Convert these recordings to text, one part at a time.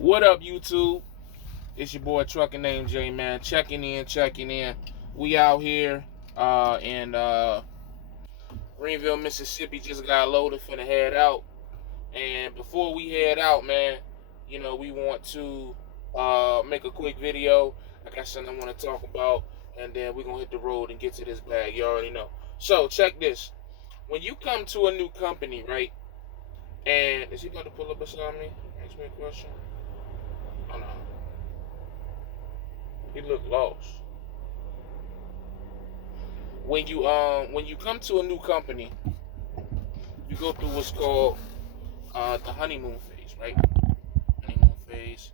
What up, YouTube? It's your boy ATruckerNamedJay, man. Checking in. We out here in Greenville, Mississippi. Just got loaded, finna head out. And before we head out, man, we want to make a quick video. I got something I want to talk about, and then we're gonna hit the road and get to this bag. You already know. So check this. When you come to a new company, right? And is he about to pull up beside me? Ask me a question. Oh no. He looked lost. When you come to a new company, you go through what's called the honeymoon phase, right? Honeymoon phase.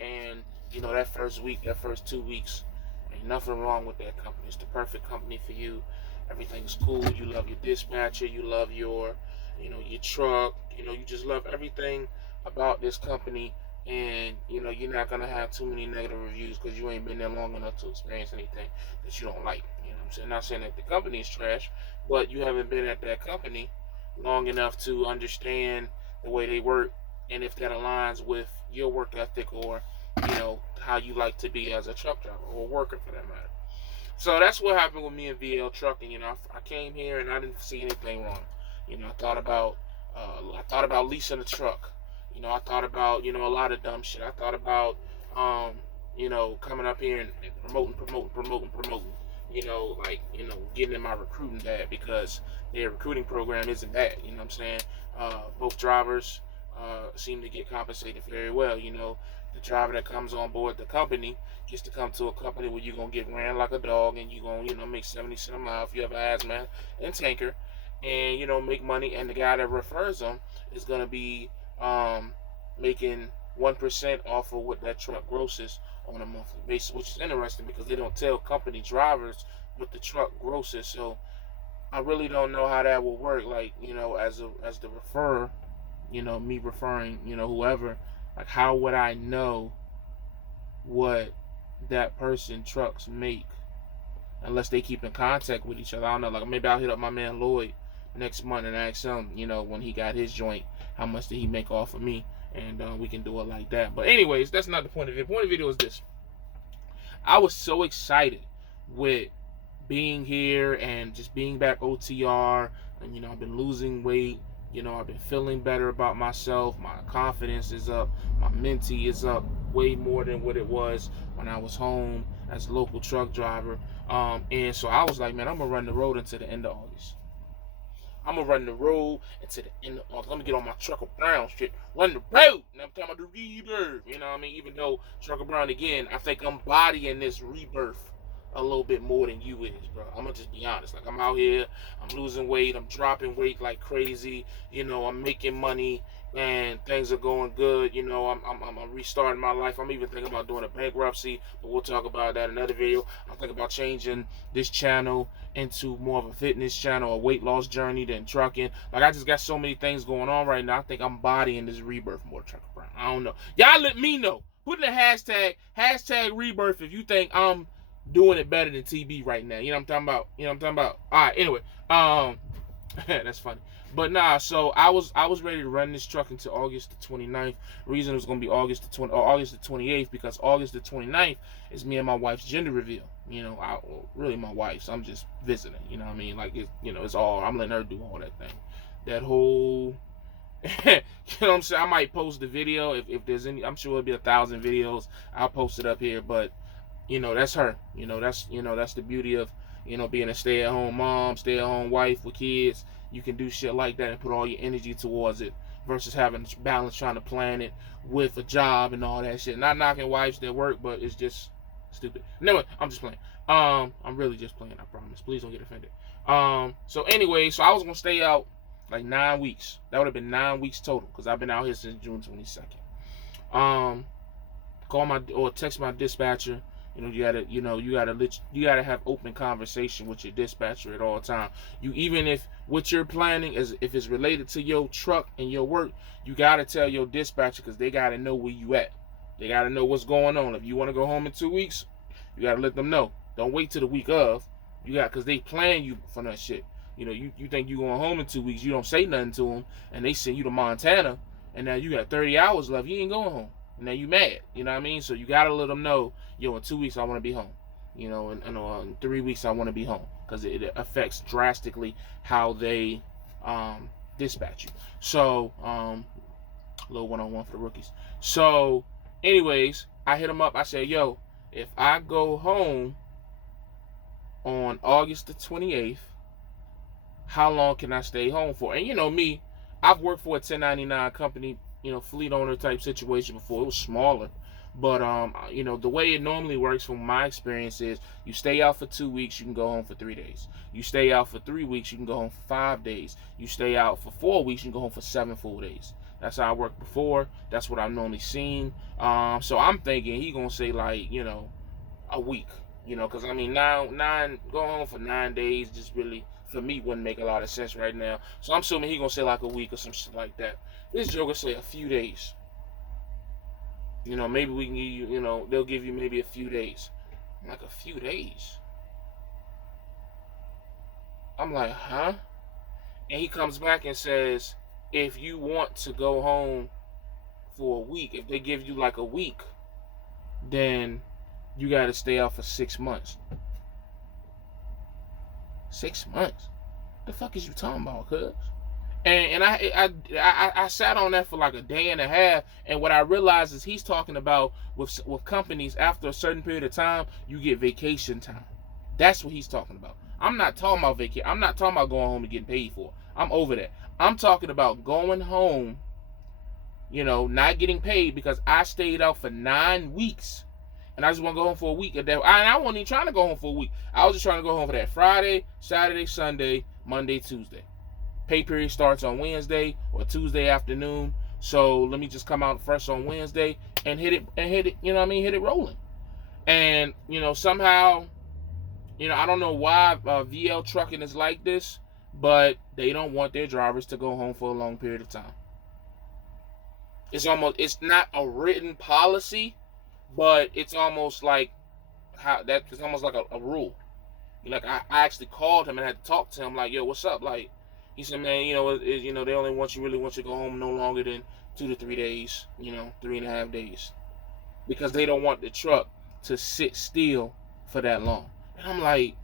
And that first week, that first 2 weeks, ain't nothing wrong with that company. It's the perfect company for you. Everything's cool. You love your dispatcher. You love your truck. You just love everything about this company. And you're not gonna have too many negative reviews because you ain't been there long enough to experience anything that you don't like. You know what I'm saying? Not saying that the company is trash, but you haven't been at that company long enough to understand the way they work and if that aligns with your work ethic or how you like to be as a truck driver or worker for that matter. So that's what happened with me and VL Trucking. I came here and I didn't see anything wrong. I thought about leasing a truck. I thought about, a lot of dumb shit. I thought about, coming up here and promoting. Getting in my recruiting bag because their recruiting program isn't bad. You know what I'm saying? Both drivers seem to get compensated very well. The driver that comes on board the company gets to come to a company where you're going to get ran like a dog and you're going to, make 70 cents a mile if you have an hazmat and tanker and, make money. And the guy that refers them is going to be making 1% off of what that truck grosses on a monthly basis, which is interesting because they don't tell company drivers what the truck grosses. So I really don't know how that will work. Like, as the referrer, me referring, whoever, like how would I know what that person trucks make unless they keep in contact with each other? I don't know. Like maybe I'll hit up my man Lloyd next month and ask him, when he got his joint, how much did he make off of me? And we can do it like that. But anyways, that's not the point of it. The point of the video is this. I was so excited with being here and just being back OTR. And, I've been losing weight. I've been feeling better about myself. My confidence is up. My mentee is up way more than what it was when I was home as a local truck driver. And so I was like, man, I'm going to run the road until the end of August. I'm going to run the road until the end of August. Let me get on my Trucker Brown shit. Run the road. And I'm talking about the rebirth. You know what I mean? Even though Trucker Brown, again, I think I'm bodying this rebirth a little bit more than you is, bro. I'm going to just be honest. Like, I'm out here. I'm losing weight. I'm dropping weight like crazy. I'm making money. And things are going good. I'm restarting my life. I'm even thinking about doing a bankruptcy, but we'll talk about that in another video. I'm thinking about changing this channel into more of a fitness channel, a weight loss journey than trucking. Like, I just got so many things going on right now. I think I'm bodying this rebirth more than Trucker Brown. I don't know. Y'all let me know. Put in the hashtag rebirth if you think I'm doing it better than TB right now. You know what I'm talking about? All right, anyway. That's funny. But nah, so I was ready to run this truck until August the 29th. The reason it was going to be August the 28th because August the 29th is me and my wife's gender reveal. Really my wife's. I'm just visiting. You know what I mean? Like, it's all, I'm letting her do all that thing. That whole, you know what I'm saying? I might post the video if there's any. I'm sure it'll be 1,000 videos. I'll post it up here. But, that's her. That's the beauty of, being a stay-at-home mom, stay-at-home wife with kids. You can do shit like that and put all your energy towards it versus having balance trying to plan it with a job and all that shit. Not knocking wives that work, but it's just stupid. No, I'm just playing. I'm really just playing, I promise. Please don't get offended. So anyway, so I was going to stay out like 9 weeks. That would have been 9 weeks total because I've been out here since June 22nd. Text my dispatcher. You gotta have open conversation with your dispatcher at all times. Even if what you're planning if it's related to your truck and your work, you gotta tell your dispatcher because they gotta know where you at. They gotta know what's going on. If you want to go home in 2 weeks, you gotta let them know. Don't wait till the week of. Because they plan you for that shit. You think you going home in 2 weeks, you don't say nothing to them, and they send you to Montana, and now you got 30 hours left. You ain't going home. Now you mad. You know what I mean? So you gotta let them know, yo, in 2 weeks I want to be home. You know, in 3 weeks I want to be home, because it affects drastically how they dispatch you. So a little one-on-one for the rookies. So anyways, I hit him up. I said, yo, if I go home on August the 28th, how long can I stay home for? And you know me, I've worked for a 1099 company, you know, fleet owner type situation before. It was smaller, but you know, the way it normally works from my experience is you stay out for 2 weeks, you can go home for 3 days. You stay out for 3 weeks, you can go home for 5 days. You stay out for 4 weeks, you can go home for 7 full days. That's how I worked before. That's what I've normally seen. So I'm thinking he gonna say, like, you know, a week. You know, because I mean, going home for 9 days just really, for me, wouldn't make a lot of sense right now. So I'm assuming he gonna say like a week or some shit like that. This joker say a few days. You know, maybe we can give you, you know, they'll give you maybe a few days. Like a few days. I'm like, huh? And he comes back and says, if you want to go home for a week, if they give you like a week, then you got to stay out for 6 months. 6 months? The fuck is you talking about, cuz? And I sat on that for like a day and a half, and what I realized is he's talking about with companies, after a certain period of time, you get vacation time. That's what he's talking about. I'm not talking about vacation. I'm not talking about going home and getting paid for. I'm over that. I'm talking about going home, you know, not getting paid because I stayed out for 9 weeks. And I just want to go home for a week. And I wasn't even trying to go home for a week. I was just trying to go home for that Friday, Saturday, Sunday, Monday, Tuesday. Pay period starts on Wednesday or Tuesday afternoon. So let me just come out fresh on Wednesday and hit it, you know what I mean? Hit it rolling. And, you know, somehow, you know, I don't know why VL Trucking is like this, but they don't want their drivers to go home for a long period of time. It's not a written policy, but it's almost like it's almost like a rule. Like I actually called him and had to talk to him, like, yo, what's up? Like, he said, man, you know, you know, they only really want you to go home no longer than 2 to 3 days, you know, 3.5 days, because they don't want the truck to sit still for that long. And I'm like,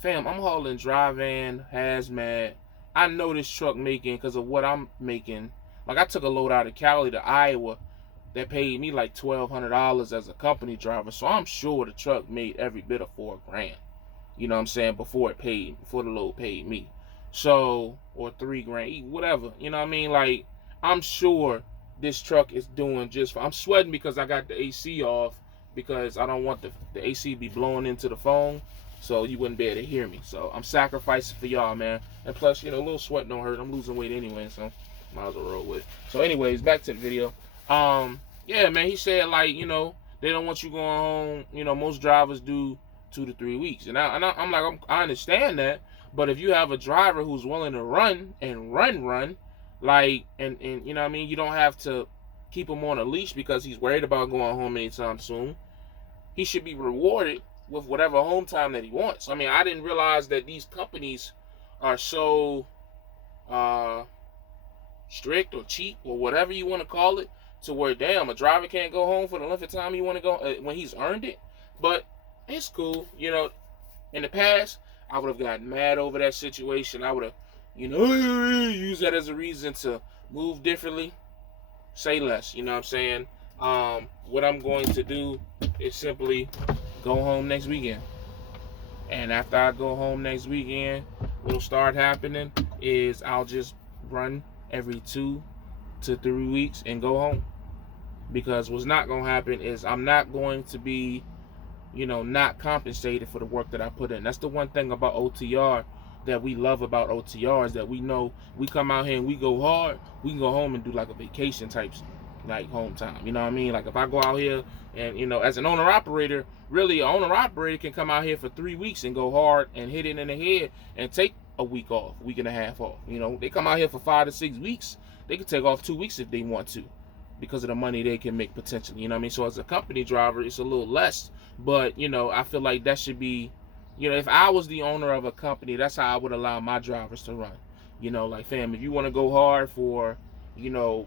fam, I'm hauling dry van, hazmat. I know this truck making, because of what I'm making. Like, I took a load out of Cali to Iowa that paid me like $1,200 as a company driver. So I'm sure the truck made every bit of $4,000. You know what I'm saying? Before the load paid me. So, or $3,000, whatever. You know what I mean? Like, I'm sure this truck is doing just fine. I'm sweating because I got the AC off, because I don't want the AC be blowing into the phone, so you wouldn't be able to hear me. So I'm sacrificing for y'all, man. And plus, you know, a little sweat don't hurt. I'm losing weight anyway, so might as well roll with it. So anyways, back to the video. Yeah, man, he said, like, you know, they don't want you going home. You know, most drivers do 2 to 3 weeks. And I'm like, I understand that. But if you have a driver who's willing to run, like, and you know what I mean, you don't have to keep him on a leash because he's worried about going home anytime soon. He should be rewarded with whatever home time that he wants. I mean, I didn't realize that these companies are so strict or cheap or whatever you want to call it, to where, damn, a driver can't go home for the length of time he want to go when he's earned it. But it's cool. You know, in the past, I would have gotten mad over that situation. I would have, you know, used that as a reason to move differently. Say less, you know what I'm saying? What I'm going to do is simply go home next weekend. And after I go home next weekend, what'll start happening is I'll just run every 2 to 3 weeks and go home. Because what's not going to happen is I'm not going to be, you know, not compensated for the work that I put in. That's the one thing about OTR that we love about OTR, is that we know we come out here and we go hard, we can go home and do like a vacation type, like home time. You know what I mean? Like if I go out here and, you know, as an owner-operator, really an owner-operator can come out here for 3 weeks and go hard and hit it in the head and take a week off, week and a half off. You know, they come out here for 5 to 6 weeks. They can take off 2 weeks if they want to, because of the money they can make potentially. You know what I mean? So as a company driver, it's a little less. But, you know, I feel like that should be, you know, if I was the owner of a company, that's how I would allow my drivers to run. You know, like, fam, if you want to go hard for, you know,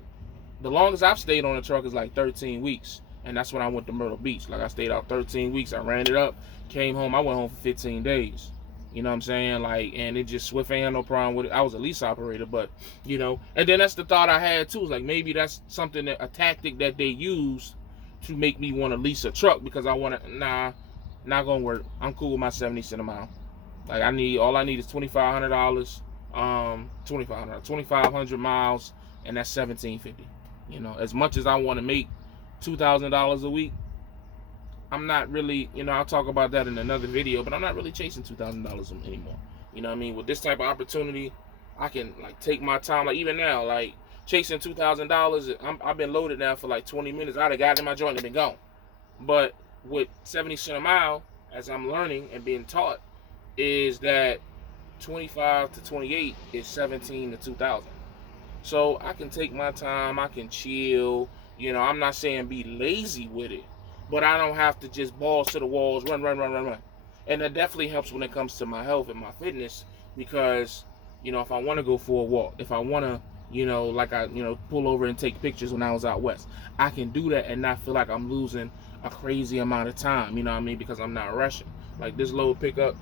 the longest I've stayed on a truck is like 13 weeks. And that's when I went to Myrtle Beach. Like, I stayed out 13 weeks. I ran it up, came home. I went home for 15 days. You know what I'm saying? Like, and it just, Swift ain't had no problem with it. I was a lease operator, but, you know. And then that's the thought I had, too. Like, maybe that's something, a tactic that they use to make me want to lease a truck, because I want to, nah, not going to work. I'm cool with my 70 cents a mile. Like, all I need is $2,500, 2,500 miles, and that's $1,750. You know, as much as I want to make $2,000 a week, I'm not really, you know, I'll talk about that in another video, but I'm not really chasing $2,000 anymore. You know what I mean? With this type of opportunity, I can, like, take my time. Like, even now, like, chasing $2,000, I've been loaded now for like 20 minutes. I'd have gotten in my joint and been gone. But with 70 cents a mile, as I'm learning and being taught, is that 25 to 28 is 17 to 2,000. So I can take my time, I can chill. You know, I'm not saying be lazy with it, but I don't have to just balls to the walls, run. And that definitely helps when it comes to my health and my fitness, because, you know, if I want to go for a walk, if I want to, you know, like pull over and take pictures when I was out west, I can do that and not feel like I'm losing a crazy amount of time, you know what I mean, because I'm not rushing. Like this load pickup,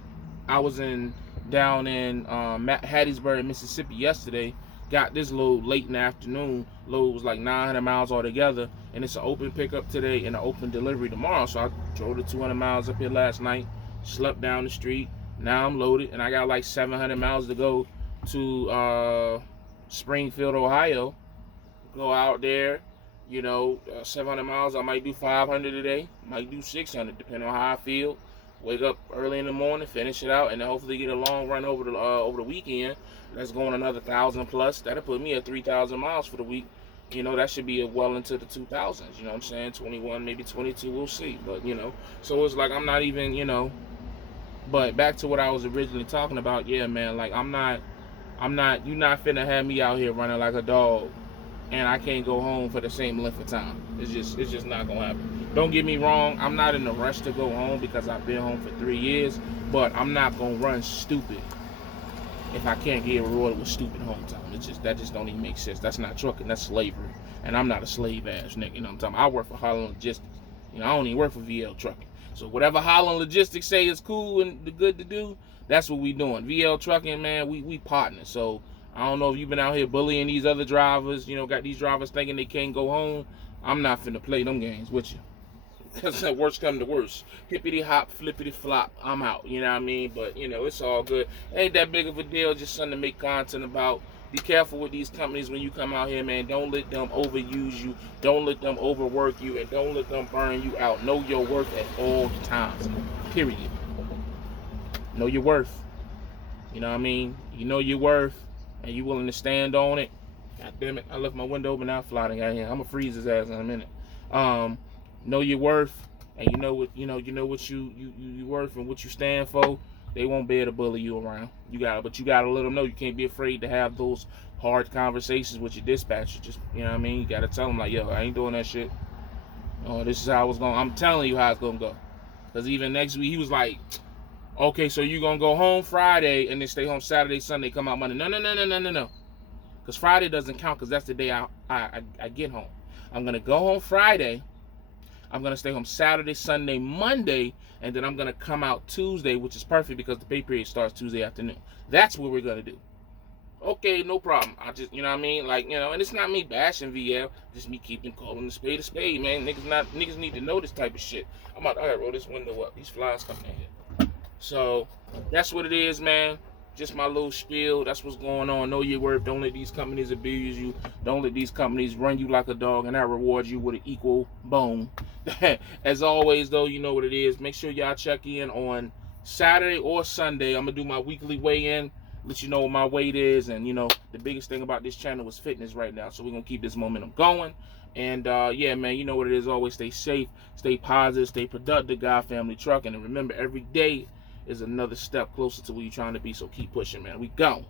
I was down in Hattiesburg, Mississippi yesterday. Got this load late in the afternoon. Load was like 900 miles altogether, and it's an open pickup today and an open delivery tomorrow. So I drove the 200 miles up here last night, slept down the street. Now I'm loaded, and I got like 700 miles to go to Springfield, Ohio. Go out there, you know, 700 miles. I might do 500 today, might do 600, depending on how I feel. Wake up early in the morning, finish it out, and then hopefully get a long run over the weekend. That's going another 1,000 plus. That'll put me at 3,000 miles for the week. You know, that should be well into the 2,000s. You know what I'm saying? 21, maybe 22, we'll see. But, you know, so it's like I'm not even, you know. But back to what I was originally talking about, yeah, man, like you're not finna have me out here running like a dog, and I can't go home for the same length of time. It's just not gonna happen. Don't get me wrong, I'm not in a rush to go home because I've been home for 3 years, but I'm not gonna run stupid if I can't get rewarded with stupid home time. That just don't even make sense. That's not trucking, that's slavery. And I'm not a slave ass nigga, you know what I'm talking about? I work for Holland Logistics. You know, I don't even work for VL Trucking. So whatever Holland Logistics say is cool and good to do, that's what we doing. VL Trucking, man, we partners. So I don't know if you've been out here bullying these other drivers, you know, got these drivers thinking they can't go home. I'm not finna play them games with you. Because worst come to worst. Hippity hop, flippity flop, I'm out. You know what I mean? But, you know, it's all good. Ain't that big of a deal, just something to make content about. Be careful with these companies when you come out here, man. Don't let them overuse you. Don't let them overwork you. And don't let them burn you out. Know your worth at all times. Period. Know your worth. You know what I mean? You know your worth. And you willing to stand on it. God damn it. I left my window open now, flying out here. I'm going to freeze his ass in a minute. Know your worth. And you know what you worth and what you stand for. They won't be able to bully you around. But you gotta let them know. You can't be afraid to have those hard conversations with your dispatcher. Just, you know what I mean? You gotta tell them like, yo, I ain't doing that shit. Oh, this is how it's going. I'm telling you how it's gonna go. Cause even next week he was like, okay, so you gonna go home Friday and then stay home Saturday, Sunday, come out Monday. No. Cause Friday doesn't count, cause that's the day I get home. I'm gonna go home Friday. I'm going to stay home Saturday, Sunday, Monday, and then I'm going to come out Tuesday, which is perfect because the pay period starts Tuesday afternoon. That's what we're going to do. Okay, no problem. I just, you know what I mean? Like, you know, and it's not me bashing VL, just me calling the spade a spade, man. Niggas need to know this type of shit. I gotta roll this window up. These flies coming in here. So, that's what it is, man. Just my little spiel. That's what's going on. Know your worth. Don't let these companies abuse you. Don't let these companies run you like a dog and I reward you with an equal bone. As always, though, you know what it is. Make sure y'all check in on Saturday or Sunday. I'm going to do my weekly weigh-in. Let you know what my weight is. And, you know, the biggest thing about this channel is fitness right now. So we're going to keep this momentum going. And, yeah, man, you know what it is. Always stay safe, stay positive, stay productive, God, family, trucking. And remember, every day is another step closer to where you're trying to be. So keep pushing, man. We go.